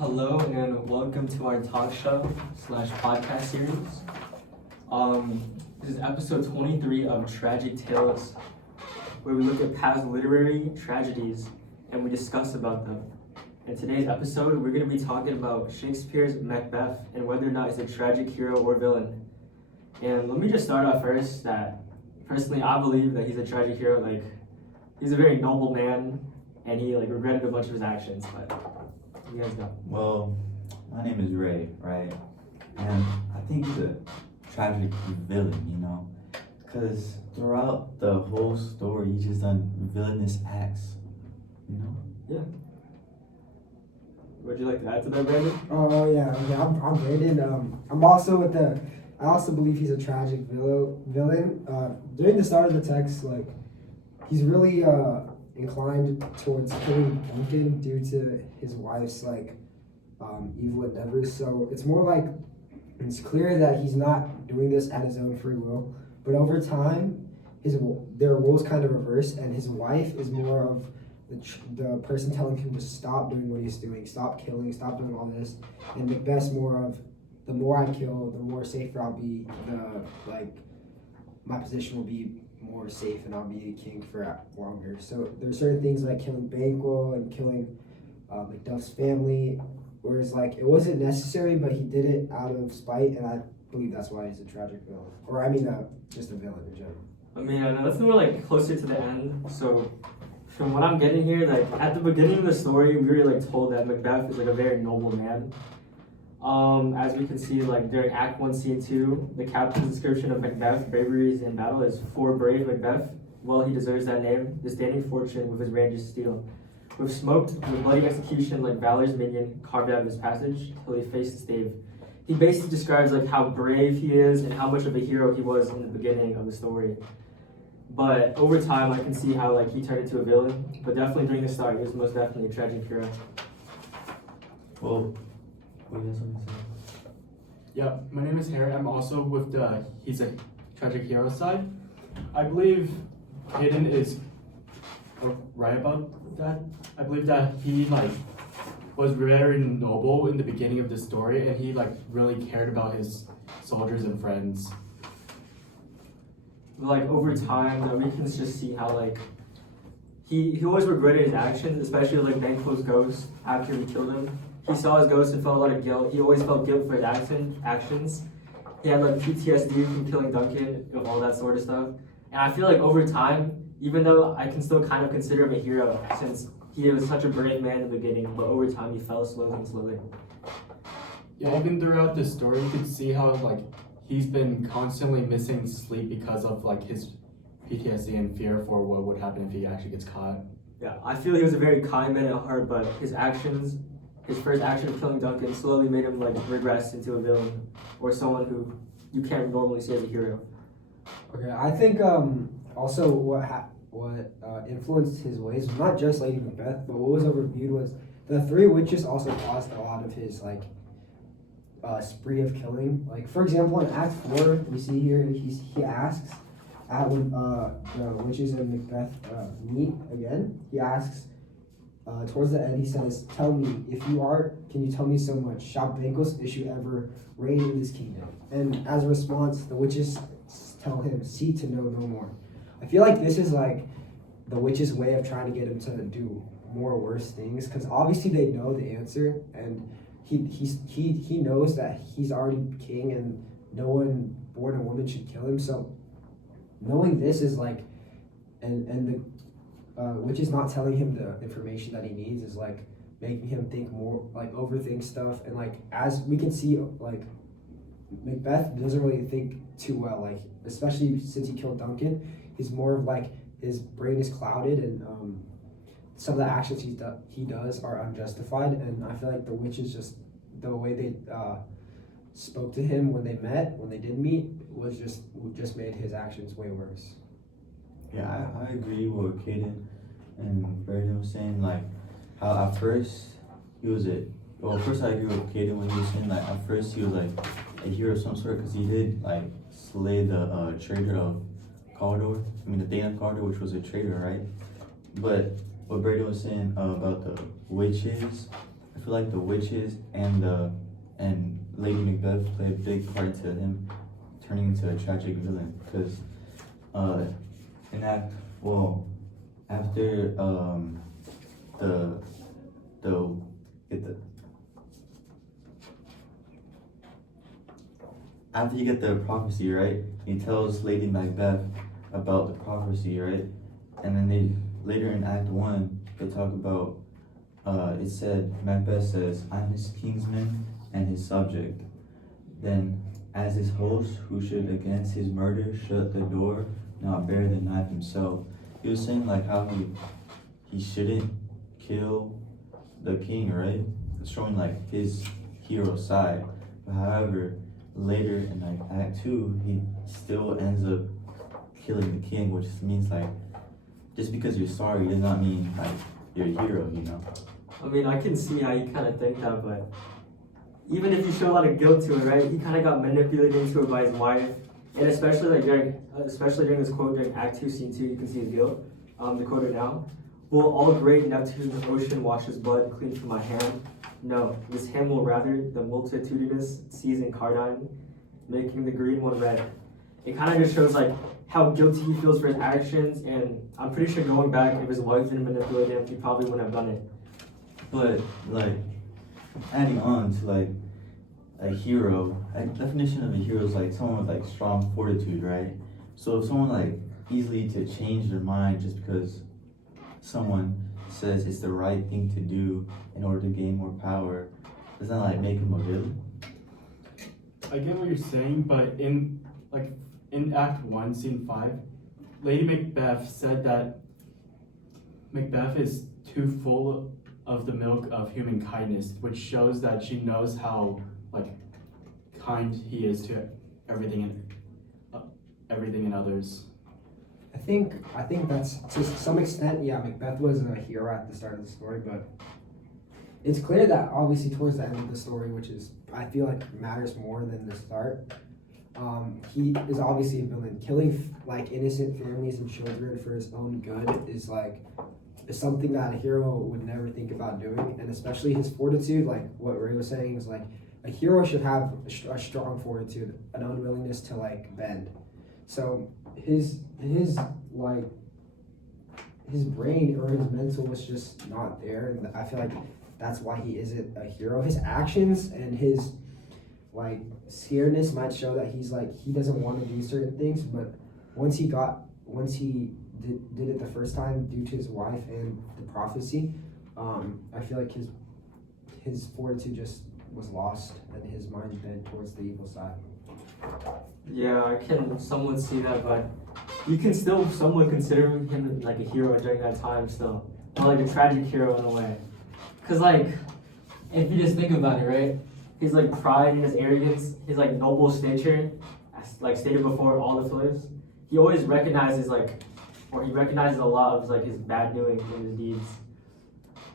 Hello and welcome to our talk show slash podcast series. This is episode 23 of Tragic Tales, where we look at past literary tragedies and we discuss about them. In today's episode, we're going to be talking about Shakespeare's Macbeth and whether or not it's a tragic hero or villain. And let me just start off first that personally I believe that he's a tragic hero. Like, he's a very noble man and he regretted a bunch of his actions, but you guys go. Well, my name is Ray, right? And I think he's a tragic villain, because throughout the whole story, he's just done villainous acts, Yeah. Would you like to add to that, Brandon? Yeah. Okay, I'm Brandon. I'm also with the. I also believe he's a tragic villain. During the start of the text, he's really inclined towards killing Duncan due to his wife's evil endeavors. So it's more like it's clear that he's not doing this at his own free will. But over time, their roles kind of reverse, and his wife is more of the person telling him to stop doing what he's doing, stop killing, stop doing all this, and Macbeth's more of the more I kill, the more safer I'll be. My position will be more safe, and I'll be a king for longer. So there's certain things like killing Banquo and killing Macduff's family, whereas it wasn't necessary, but he did it out of spite, and I believe that's why he's a tragic villain, or just a villain in general. I know that's more closer to the end. So from what I'm getting here, at the beginning of the story, we were told that Macbeth is a very noble man. As we can see, during Act 1, Scene 2, the captain's description of Macbeth's braveries in battle is "For brave Macbeth, well he deserves that name, disdaining fortune with his range of steel. With smoked, with bloody execution like valor's minion carved out of his passage, till he faced the stave." He basically describes how brave he is and how much of a hero he was in the beginning of the story. But over time, I can see how he turned into a villain. But definitely during the start, he was most definitely a tragic hero. Well, what do you guys want to say? Yeah, my name is Harry. I'm also with he's a tragic hero side. I believe Hayden is right about that. I believe that he was very noble in the beginning of the story, and he really cared about his soldiers and friends. Over time, we can just see how he always regretted his actions, especially with Banquo's ghost after he killed him. He saw his ghost and felt a lot of guilt. He always felt guilt for his actions. He had PTSD from killing Duncan and all that sort of stuff. And I feel over time, even though I can still kind of consider him a hero since he was such a brave man in the beginning, but over time he fell slowly and slowly. Yeah, even throughout the story, you could see how he's been constantly missing sleep because of his PTSD and fear for what would happen if he actually gets caught. Yeah, I feel he was a very kind man at heart, but his first action of killing Duncan slowly made him regress into a villain or someone who you can't normally see as a hero. Okay, I think also what influenced his ways was not just Lady Macbeth, but what was overviewed was the three witches also caused a lot of his spree of killing. For example, in Act 4, we see here he asks when the witches and Macbeth meet again. He asks towards the end. He says, "Tell me, if you are, can you tell me so much? Shall Banquo's issue ever reign in this kingdom?" And as a response, the witches tell him, "Seek to know no more." I feel this is the witches' way of trying to get him to do more worse things, because obviously they know the answer, and he knows that he's already king and no one born a woman should kill him. So knowing this is and the witches not telling him the information that he needs is making him think more, overthink stuff. And as we can see, Macbeth doesn't really think too well, especially since he killed Duncan. He's more of his brain is clouded, and some of the actions he does are unjustified. And I feel the witches, just the way they spoke to him when they did meet, was just made his actions way worse. Yeah, I agree with what Caden and Brandon was saying, how at first he was first I agree with Caden when he was saying at first he was a hero of some sort, because he did slay the traitor of the Dane of Cawdor, which was a traitor, right? But what Brady was saying about the witches, I I feel like the witches and Lady Macbeth play a big part into him turning into a tragic villain. Because in act well after the get the after you get the prophecy, right? He tells Lady Macbeth about the prophecy, right? And then they later in Act 1 they talk about it said Macbeth says, I'm his kinsman and his subject. Then as his host who should against his murder shut the door, not bear the knife himself. He was saying like how he shouldn't kill the king, right? It's showing like his hero side. But however, later in like Act 2, he still ends up killing the king, which means like just because you're sorry does not mean like you're a hero, you know? I mean, I can see how you kind of think that, but even if you show a lot of guilt to it, right? He kind of got manipulated into it by his wife, and especially during this quote during Act 2, Scene 2, you can see his guilt. The quote right now: "Will all great Neptune's ocean wash his blood clean from my hand? No, this hand will rather the multitudinous seas in Cardine, making the green one red." It kind of just shows like how guilty he feels for his actions, and I'm pretty sure going back, if his wife didn't manipulate him, he probably wouldn't have done it. But like adding on to like a hero, a definition of a hero is like someone with like strong fortitude, right? So if someone like easily to change their mind just because someone says it's the right thing to do in order to gain more power, does that like make him a villain? I get what you're saying, but in Act 1, Scene 5, Lady Macbeth said that Macbeth is too full of the milk of human kindness, which shows that she knows how like kind he is to everything and others. I think that's to some extent, yeah, Macbeth wasn't a hero at the start of the story, but it's clear that obviously towards the end of the story, which is I feel like matters more than the start, he is obviously a villain. Killing like innocent families and children for his own good is something that a hero would never think about doing, and especially his fortitude, like what Ray was saying, is like a hero should have a strong fortitude, an unwillingness to like bend. So his brain or his mental was just not there, and I feel like that's why he isn't a hero. His actions and his like scaredness might show that he's like he doesn't want to do certain things, but once he did it the first time due to his wife and the prophecy, I feel like his fortitude just was lost and his mind bent towards the evil side. Yeah, I can somewhat see that, but you can still somewhat consider him like a hero during that time still, or like a tragic hero in a way. Cause like, if you just think about it, right? His like pride and his arrogance, his like noble nature, as like stated before, all the flips. He always recognizes he recognizes a lot of like his bad doing and his deeds,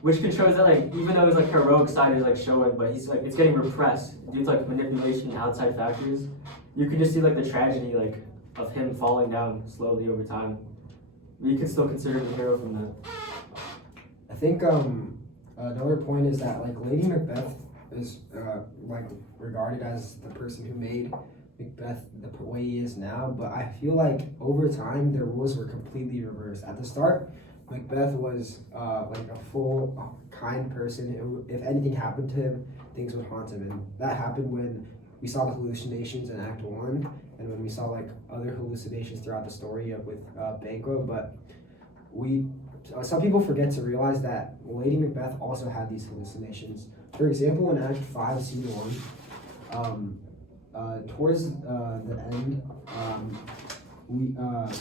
which can show that like even though his like heroic side is like showing, but he's like it's getting repressed due to like manipulation and outside factors. You can just see like the tragedy like of him falling down slowly over time. But you can still consider him a hero from that. I think another point is that like Lady Macbeth is like regarded as the person who made Macbeth the way he is now, but I feel like over time their roles were completely reversed. At the start, Macbeth was like a full kind person who, if anything happened to him, things would haunt him, and that happened when we saw the hallucinations in Act 1 and when we saw like other hallucinations throughout the story with Banquo. But some people forget to realize that Lady Macbeth also had these hallucinations. For example, in Act 5, Scene 1, towards the end,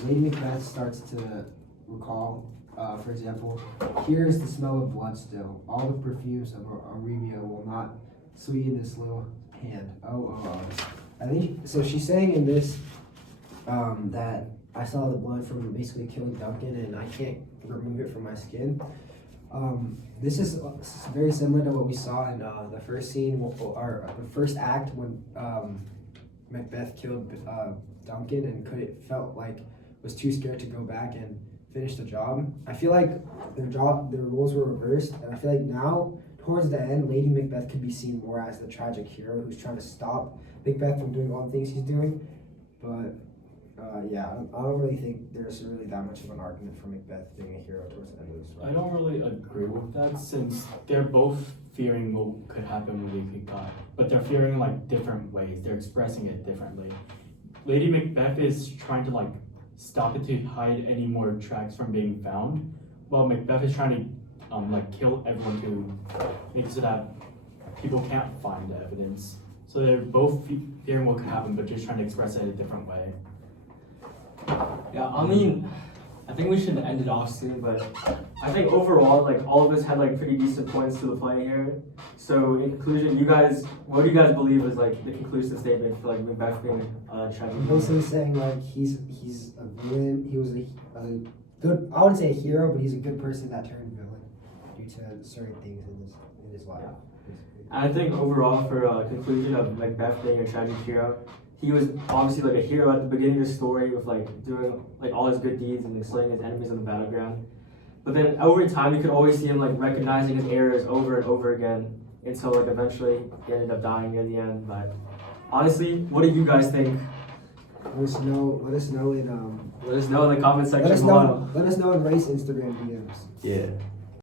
Lady Macbeth starts to recall, for example, here's the smell of blood still. All the perfumes of Arabia will not sweeten this little hand. I think so. She's saying in this that I saw the blood from basically killing Duncan, and I can't remove it from my skin. This is very similar to what we saw in the first scene, or the first act when Macbeth killed Duncan and felt like was too scared to go back and finish the job. I feel like their roles were reversed, and I feel like now towards the end, Lady Macbeth could be seen more as the tragic hero who's trying to stop Macbeth from doing all the things he's doing. But yeah, I don't really think there's really that much of an argument for Macbeth being a hero towards the end of the story. I don't really agree with that since they're both fearing what could happen when they get caught, but they're fearing like different ways. They're expressing it differently. Lady Macbeth is trying to like stop it to hide any more tracks from being found, while Macbeth is trying to like kill everyone to make it so that people can't find the evidence. So they're both fearing what could happen, but just trying to express it in a different way. Yeah, I mean, I think we should end it off soon, but I think overall, like, all of us had, like, pretty decent points to the fight here. So, in conclusion, what do you guys believe is, like, the conclusive statement for, like, Macbeth being tragic? I'm basically saying like he's a villain. He was a good. I wouldn't say a hero, but he's a good person that turned villain due to certain things in his life. Basically. I think overall, for conclusion of Macbeth being a tragic hero, he was obviously like a hero at the beginning of the story with like doing like all his good deeds and like slaying his enemies on the battleground. But then over time, you could always see him like recognizing his errors over and over again until like eventually he ended up dying near the end. But honestly, what do you guys think? Let us know in Let us know in the comment section let us below. know in Race Instagram DMs. Yeah.